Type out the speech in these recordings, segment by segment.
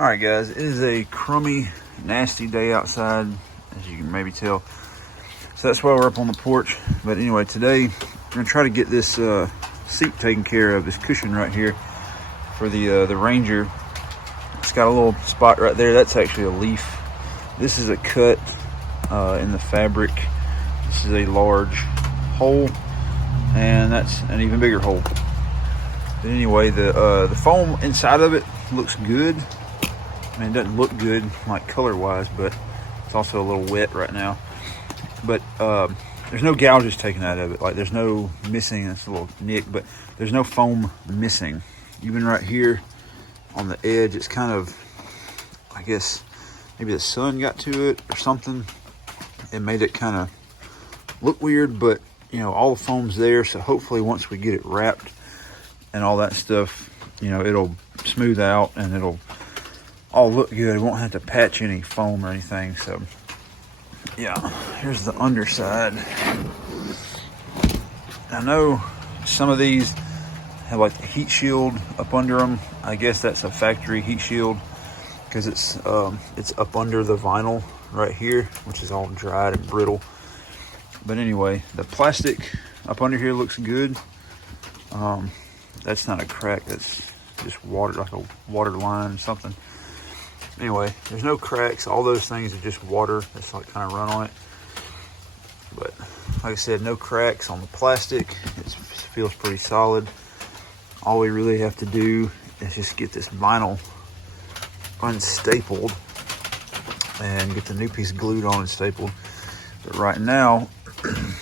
All right, guys, it is a crummy, nasty day outside, as you can maybe tell. So that's why we're up on the porch. But anyway, today I'm gonna try to get this seat taken care of, this cushion right here for the Ranger. It's got a little spot right there. That's actually a leaf. This is a cut in the fabric. This is a large hole, and that's an even bigger hole. But anyway, the foam inside of it looks good. I mean, it doesn't look good like color-wise, but it's also a little wet right now. But there's no gouges taken out of it. Like, there's no missing. It's a little nick, but there's no foam missing. Even right here on the edge, it's kind of, I guess, maybe the sun got to it or something. It made it kind of look weird, but, you know, all the foam's there. So hopefully once we get it wrapped and all that stuff, you know, it'll smooth out and it'll all look good. It won't have to patch any foam or anything. So yeah, here's the underside. I know some of these have like the heat shield up under them. I guess that's a factory heat shield because it's up under the vinyl right here, which is all dried and brittle. But anyway, the plastic up under here looks good. That's not a crack, that's just water, like a water line or something. Anyway, there's no cracks. All those things are just water that's like kind of run on it. But like I said, no cracks on the plastic. It feels pretty solid. All we really have to do is just get this vinyl unstapled and get the new piece glued on and stapled. But right now,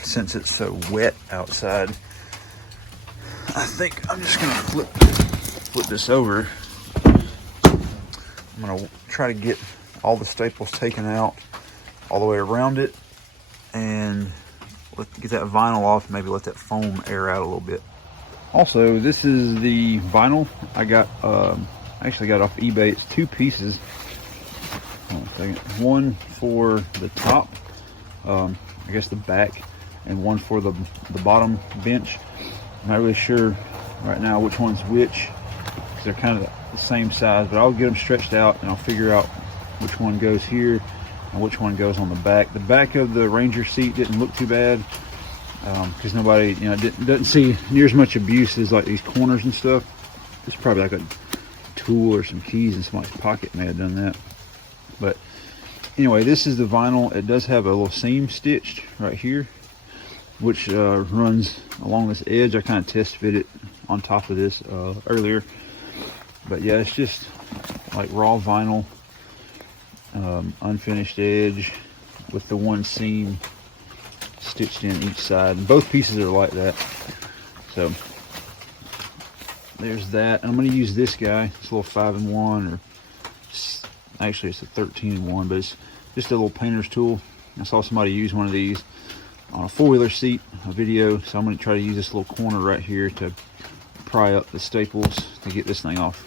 since it's so wet outside, I think I'm just gonna flip this over. I'm gonna try to get all the staples taken out all the way around it and get that vinyl off, maybe let that foam air out a little bit. Also, this is the vinyl I got, actually got off eBay. It's two pieces. Hold on a second. One for the top, I guess the back, and one for the bottom bench. I'm not really sure right now which one's which, because they're kind of the same size, but I'll get them stretched out and I'll figure out which one goes here and which one goes on the back. The back of the Ranger seat didn't look too bad because nobody, you know, doesn't see near as much abuse as like these corners and stuff. It's probably like a tool or some keys in somebody's pocket may have done that. But anyway, this is the vinyl. It does have a little seam stitched right here, which runs along this edge. I kind of test fit it on top of this earlier. But yeah, it's just like raw vinyl, unfinished edge with the one seam stitched in each side. And both pieces are like that. So there's that. And I'm going to use this guy. It's a little 5-in-1, or actually it's a 13-in-1, but it's just a little painter's tool. I saw somebody use one of these on a four-wheeler seat, a video. So I'm going to try to use this little corner right here to pry up the staples to get this thing off.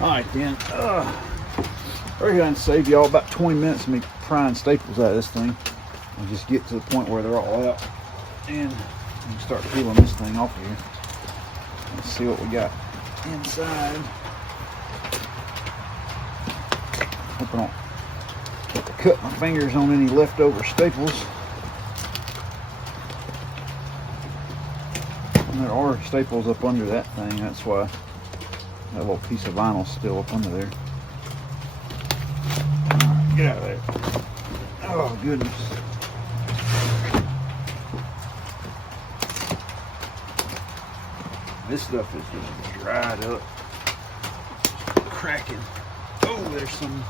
Alright then, we're going to save y'all about 20 minutes of me prying staples out of this thing and just get to the point where they're all out, and we can start peeling this thing off here. Let's see what we got inside. Hope I don't have to cut my fingers on any leftover staples. And there are staples up under that thing, that's why that little piece of vinyl's still up under there. Alright, get out of there. Oh, goodness. This stuff is just dried up, cracking. Oh, there's some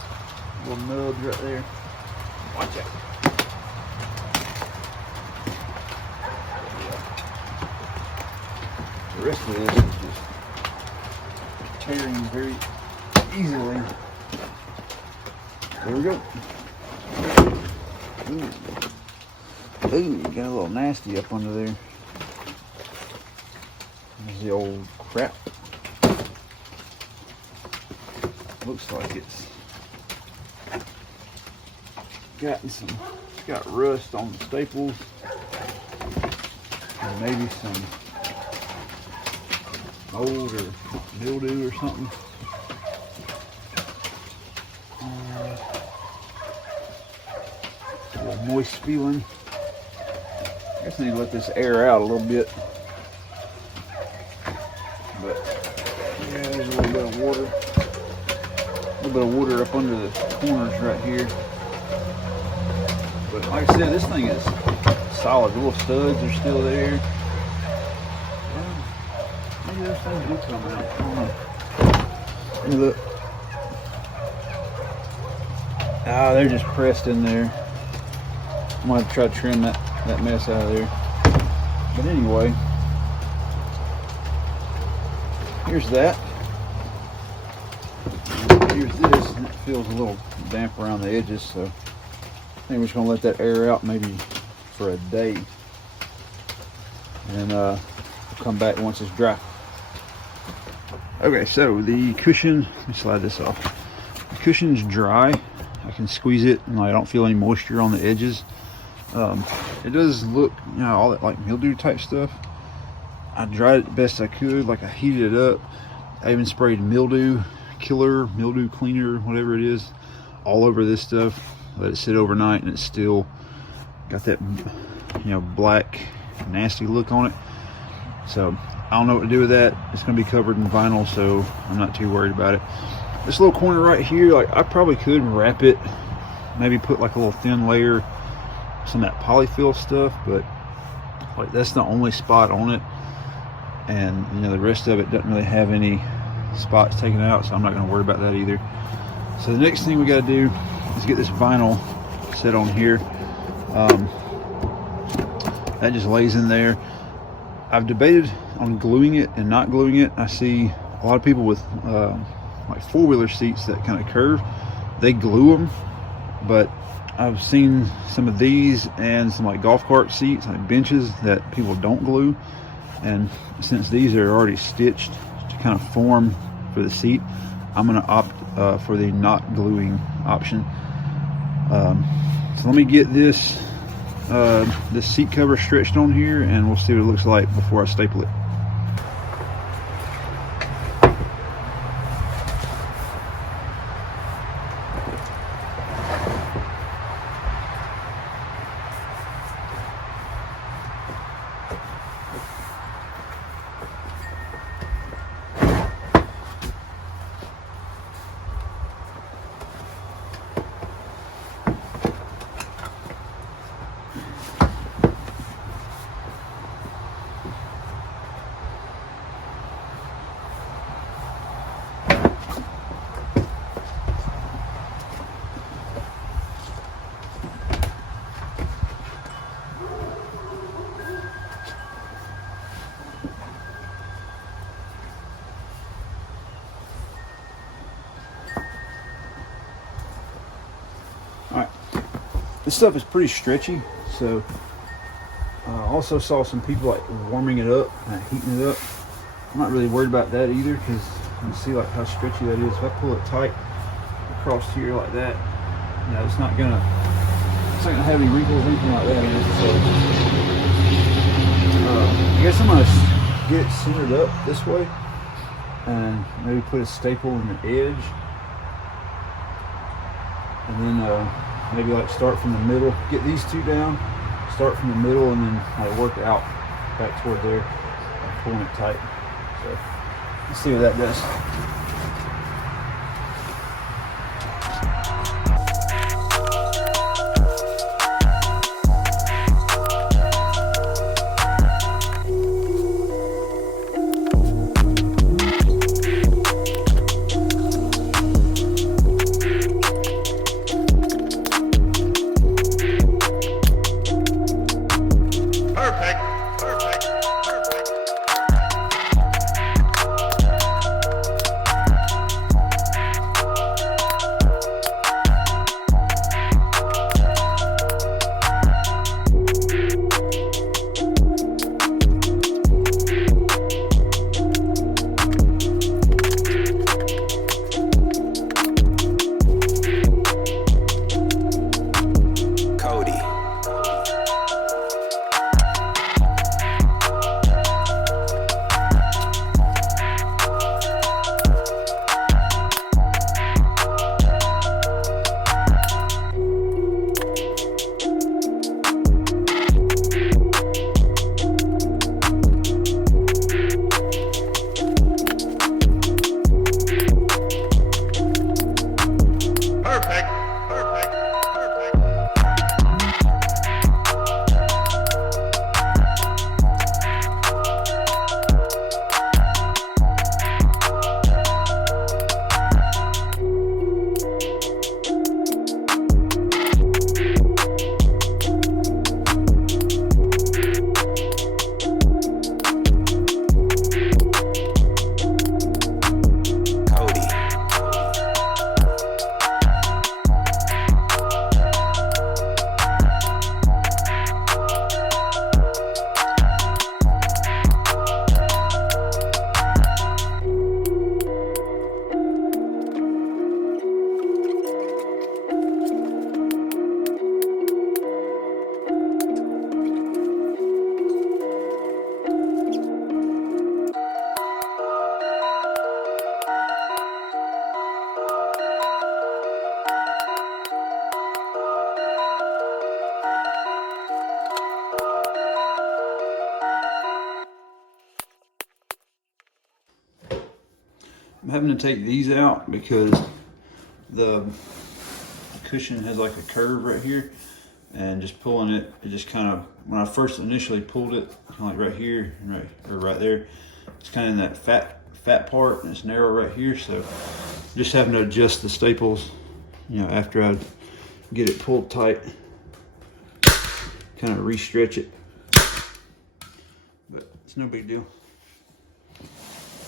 little nubs right there. Watch out. The rest of this is just tearing very easily. There we go. Ooh, got a little nasty up under there. This is the old crap. Looks like it's got rust on the staples, and maybe some mold or mildew or something. A little moist feeling. I guess I need to let this air out a little bit. But yeah, there's a little bit of water. A little bit of water up under the corners right here. But like I said, this thing is solid. The little studs are still there. Maybe those things do come out. I don't know. Let me look. Ah, they're just pressed in there. I'm gonna have to try to trim that mess out of there. But anyway, here's that. Here's this, and it feels a little damp around the edges, so I think we're just gonna let that air out maybe for a day, and we'll come back once it's dry. Okay, so the cushion, let me slide this off. The cushion's dry. I can squeeze it, and I don't feel any moisture on the edges. It does look, you know, all that like mildew type stuff. I dried it the best I could. Like, I heated it up. I even sprayed mildew killer, mildew cleaner, whatever it is, all over this stuff. Let it sit overnight, and it's still got that, you know, black nasty look on it. So I don't know what to do with that. It's going to be covered in vinyl, so I'm not too worried about it. This little corner right here, like, I probably could wrap it, maybe put like a little thin layer, some of that polyfill stuff, but like, that's the only spot on it, and you know, the rest of it doesn't really have any spots taken out, so I'm not going to worry about that either. So the next thing we got to do is get this vinyl set on here. That just lays in there. I've debated on gluing it and not gluing it. I see a lot of people with like four-wheeler seats that kind of curve, they glue them, but I've seen some of these and some like golf cart seats, like benches, that people don't glue. And since these are already stitched to kind of form for the seat, I'm going to opt for the not gluing option. So let me get this seat cover stretched on here, and we'll see what it looks like before I staple it. Alright, this stuff is pretty stretchy, so I also saw some people like warming it up, heating it up. I'm not really worried about that either, because you can see like how stretchy that is. If I pull it tight across here like that, you know, it's not gonna have any wrinkles or anything like that in it. So I guess I'm gonna get it centered up this way, and maybe put a staple in the edge, and then maybe like start from the middle, get these two down, start from the middle, and then like work out back toward there, pulling it tight. So let's see what that does. I'm having to take these out because the cushion has like a curve right here, and just pulling it, it just kind of, when I first initially pulled it, kind of like right here, right there, it's kind of in that fat part, and it's narrow right here. So just having to adjust the staples, you know, after I get it pulled tight, kind of re-stretch it, but it's no big deal.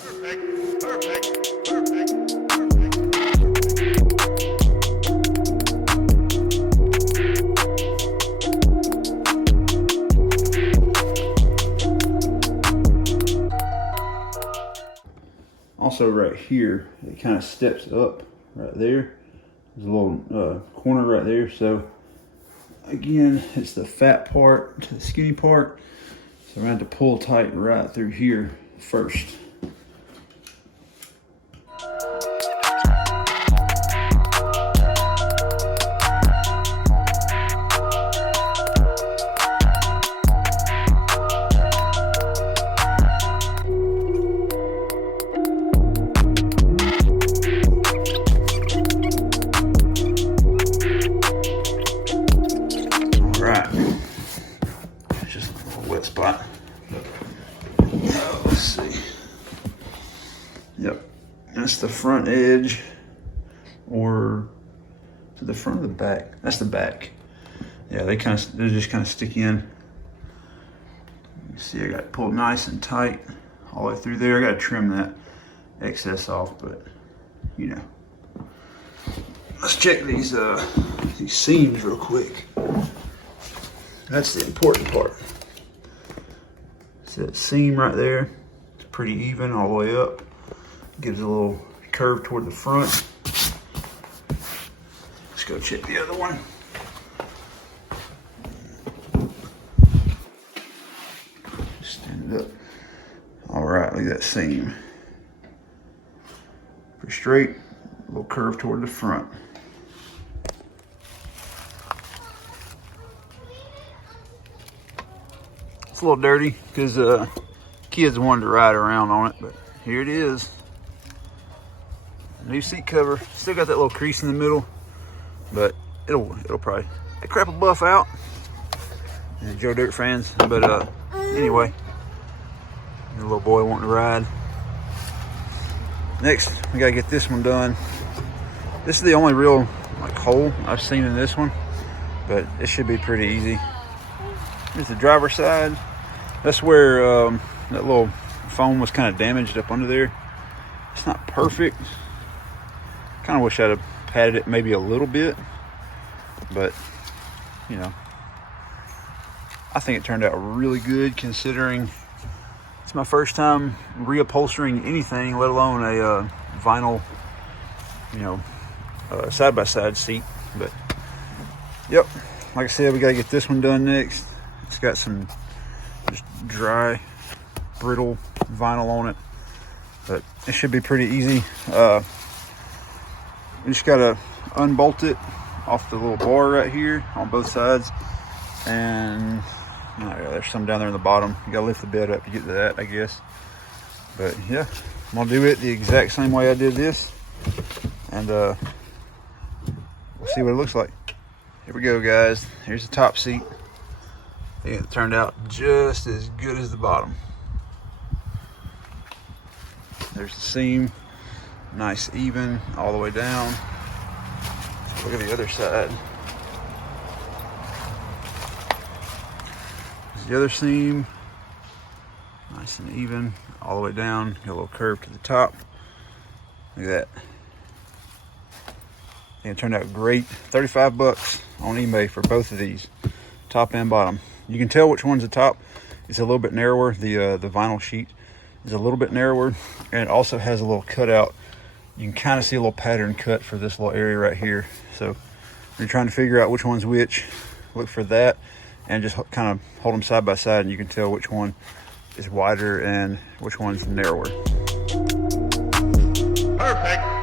Perfect, perfect. Also right here, it kind of steps up right there. There's a little corner right there. So again, it's the fat part to the skinny part. So I'm going to have to pull tight right through here first. Spot. Let's see. Yep, that's the front edge, or to the front of the back. That's the back. Yeah, they just kind of stick in. You see, I got it pulled nice and tight all the way through there. I got to trim that excess off, but you know. Let's check these seams real quick. That's the important part. See that seam right there? It's pretty even all the way up. Gives a little curve toward the front. Let's go check the other one. Stand it up. All right, look at that seam. Pretty straight, a little curve toward the front. It's a little dirty because kids wanted to ride around on it, but here it is. New seat cover. Still got that little crease in the middle, but it'll probably crap a buff out. And Joe Dirt fans, but anyway, the little boy wanting to ride. Next, we gotta get this one done. This is the only real like hole I've seen in this one, but it should be pretty easy. Here's the driver's side. That's where that little foam was kind of damaged up under there. It's not perfect. Kind of wish I'd have padded it maybe a little bit, but you know, I think it turned out really good considering it's my first time reupholstering anything, let alone a vinyl, you know, side-by-side seat. But yep, like I said, we gotta get this one done next. It's got some just dry, brittle vinyl on it, but it should be pretty easy. We just gotta unbolt it off the little bar right here on both sides, and there's some down there in the bottom. You gotta lift the bed up to get to that, I guess. But yeah, I'm gonna do it the exact same way I did this, and we'll see what it looks like. Here we go, guys. Here's the top seat. I think it turned out just as good as the bottom. There's the seam, nice even all the way down. Look at the other side. There's the other seam, nice and even all the way down. Got a little curve to the top. Look at that. And it turned out great. 35 bucks on eBay for both of these, top and bottom. You can tell which one's the top. It's a little bit narrower. The vinyl sheet is a little bit narrower, and it also has a little cutout. You can kind of see a little pattern cut for this little area right here. So when you're trying to figure out which one's which, look for that and just kind of hold them side by side, and you can tell which one is wider and which one's narrower. Perfect.